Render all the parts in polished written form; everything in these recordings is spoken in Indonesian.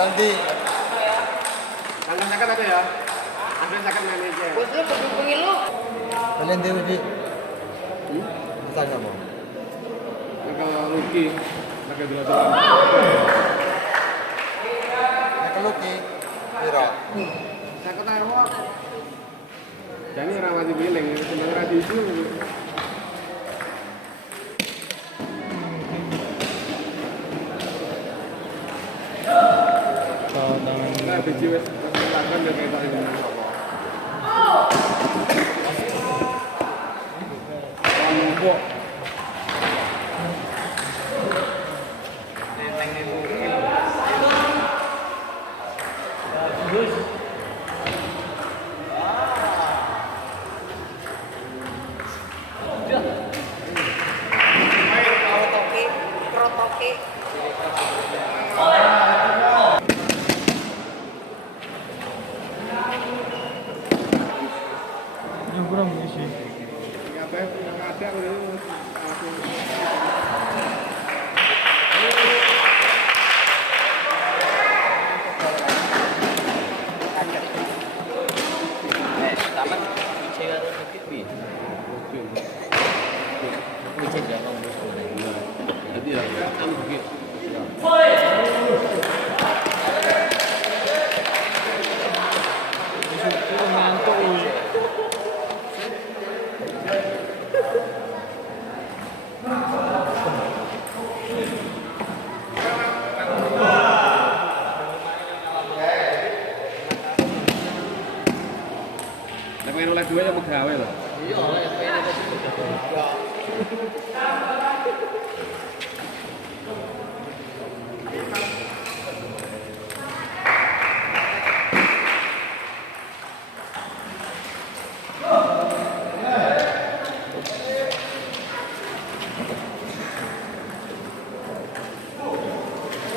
Nanti Kalian sakit aja ya. Ambil sakit manajer. Bos lu hubungin lu. kalian dewi di kita nggak mau. Kalau rugi, pakai dulu. Nek luki, piro? Sakit aja. Jadi rawat di biling, senang radisi. Nah, biji wes lakukan dari kayak ini. Lombok. Protoke. Yang kurang berisi. Ngapain ada udah. Taman bisa karo sedikit bi. Bisa jangan Jadi ya, kamu begitu. Tapi oleh dua yang pegawai loh. Iya,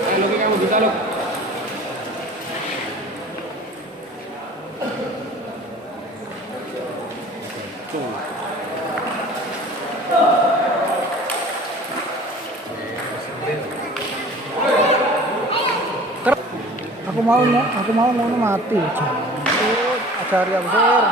Ayo, Luki, kamu bisa loh. Aku mau mati. Ajari aku sir.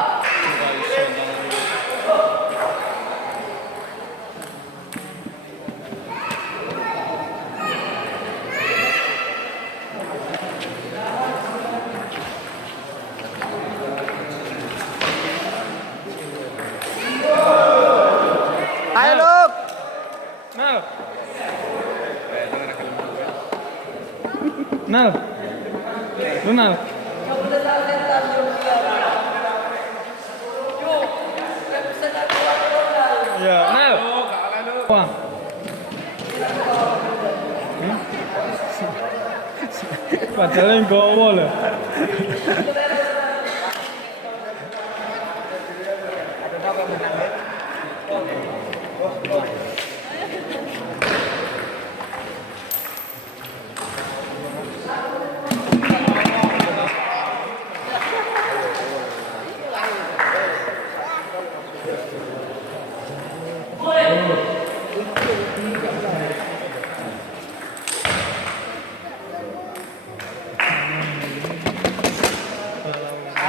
Ayo Luk. Nal. Nal. Nal. Ya, Nal. Wah. Padahal yang gowo loh.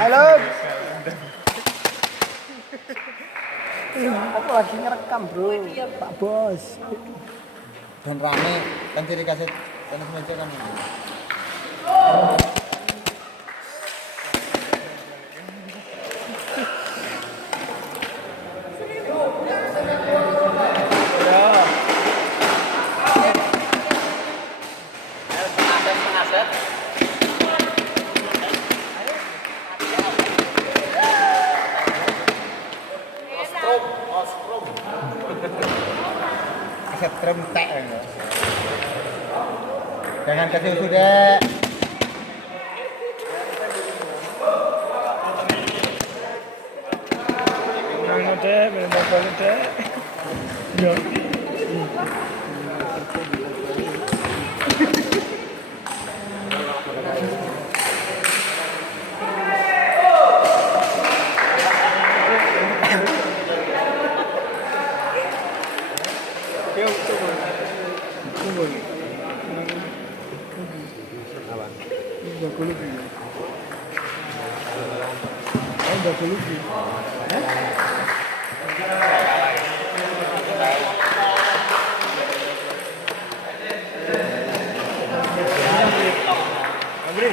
Halo. Aku lagi ngerekam, Bro. Pak Bos. Dan rame kan ciri kasih tenis meja kan. Setrum tek ya. Jangan kecil sudah. Mana deh, mana boleh deh. Ya. Yuk, coba. double lagi. Andri.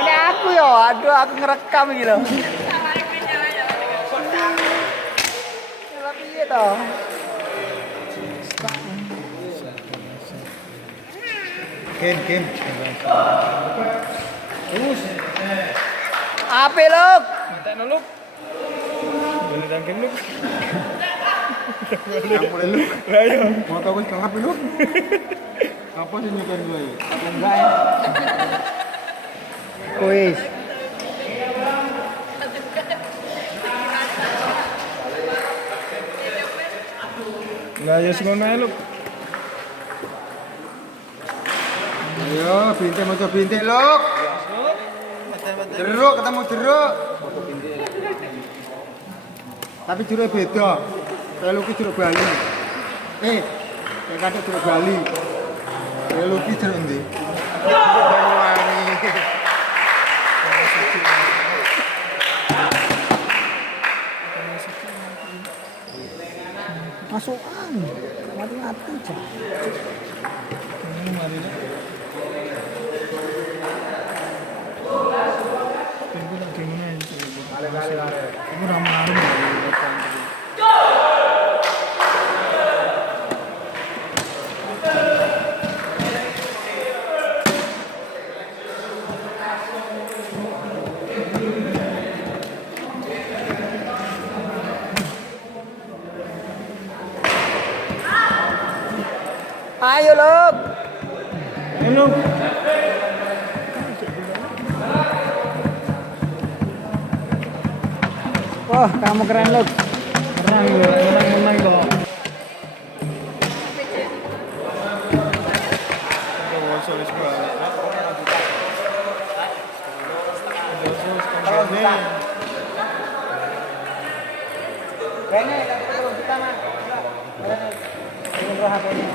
Ini aku ya, aduh aku ngerekam gitu. Tapi iya toh. Ken. Terus. Apa lu? Tak noluk. Boleh tangkin lu. Boleh lu. Ayo. Mau tahu kan apa lu? Apa sih nyetir gue ya? Enggak ya. Kuis. Lah ya semono ae lu. Ayo, bintik mau coba bintik, Luk. Jeruk, ketemu jeruk. Tapi jeruk beda. Kayak Luki jeruk Bali. Kayak kata jeruk Bali. Kayak Luki jeruk ndi? Banyuwangi. Masukan. Mati-mati aja. Mari lah. Tunggu nak gimana itu. Aku ramai-ramai. Ayo, Luk. Ayo. Wah, kamu keren, Luk. Menang lu, menang kok. Kayaknya kalau kita mah. Ini HP-nya.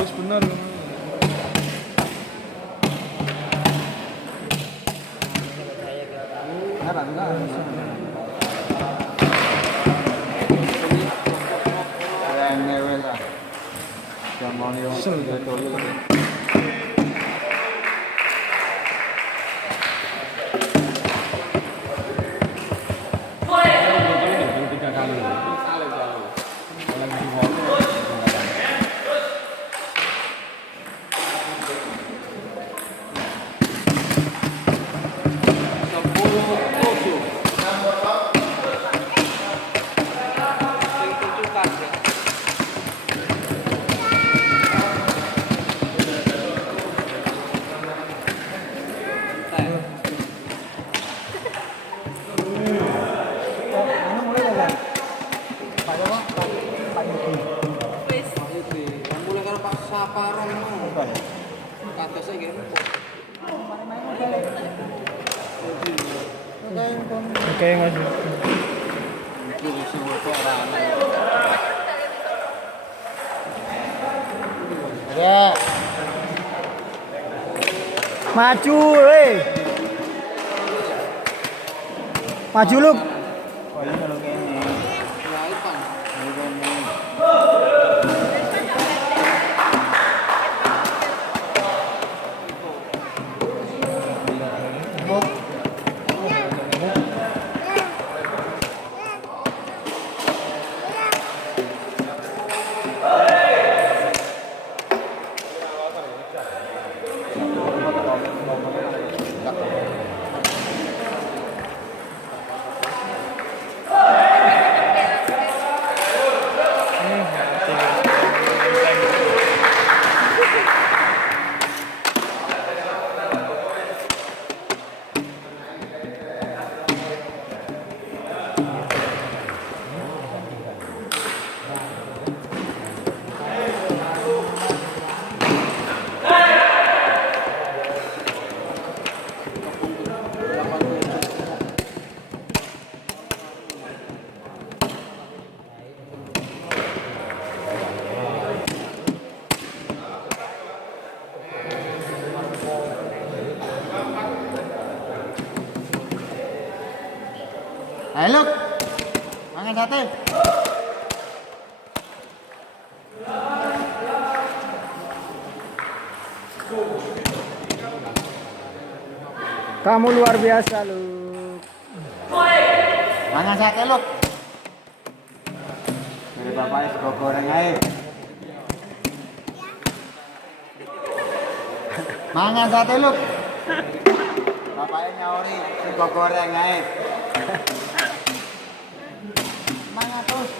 Terus benar. Oke, Mas. Ya. Maju, weh. Maju lu. Ayo, mangan sate. Kamu luar biasa, lu. Mangan sate, Luk. Dari bapaknya sego goreng aja. Mangan sate, Luk. Bapaknya nyawari sego goreng aja. Mangan terus.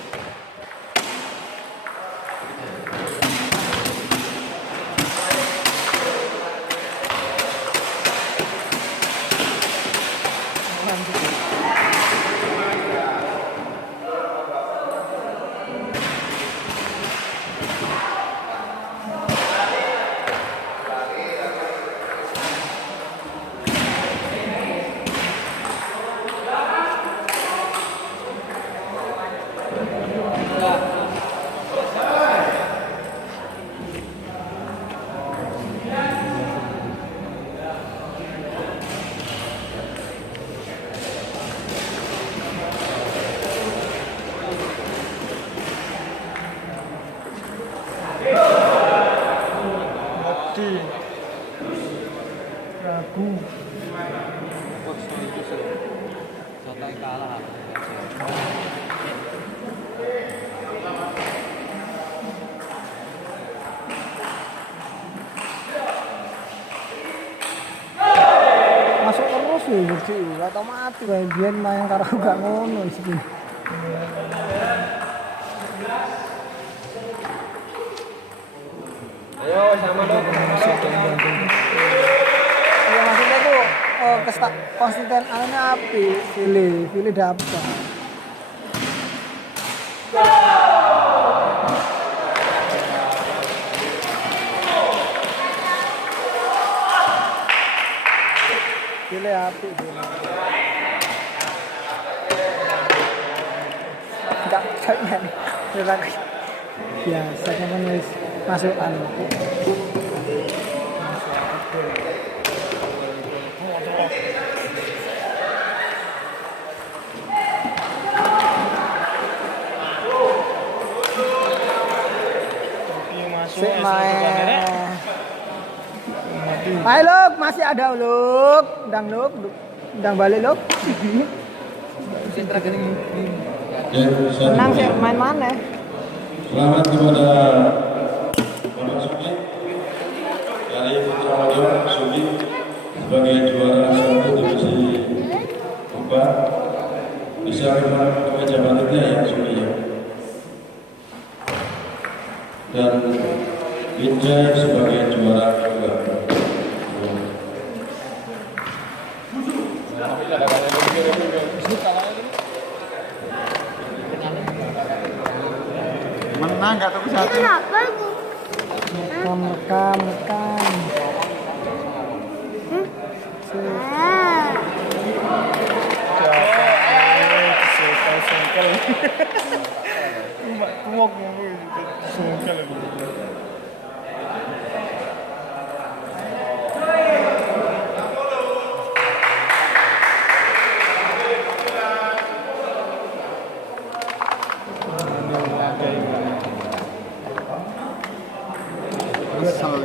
Ragu. Sotai kalah. Masuk terus ya, Burci. Atau mati kayak biar main karo gak ngono sih. Ayo sama dong. Ya maksudnya tuh konsisten anunya api, pilih dapat. Pilih api, enggak kayaknya nih. Biasa kan wis masuk anu. Sik main. Ayo Luk, masih ada Luk. Ndang balik Luk. Menang sih main mana? Selamat kepada Bapak Sugih dari Putra Wajo Sugih sebagai juara 1 divisi 4 bisa memang ke jabatannya ya Sugih ya. Dan Binjai sebagai juara 2. Menang gak tapi satu. Rekam. masuk. Sengkel. Kumok sengkel. Kesal.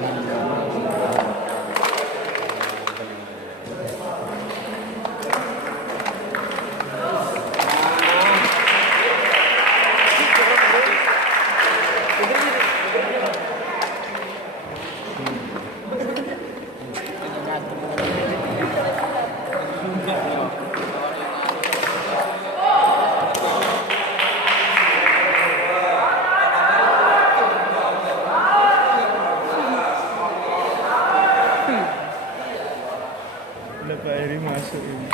Udah Pak Eri masuk ini.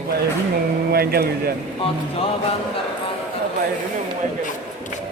Pak Eri ngomong Michael hujan. Oh, Jawa Bang. Pak Eri ngomong Michael.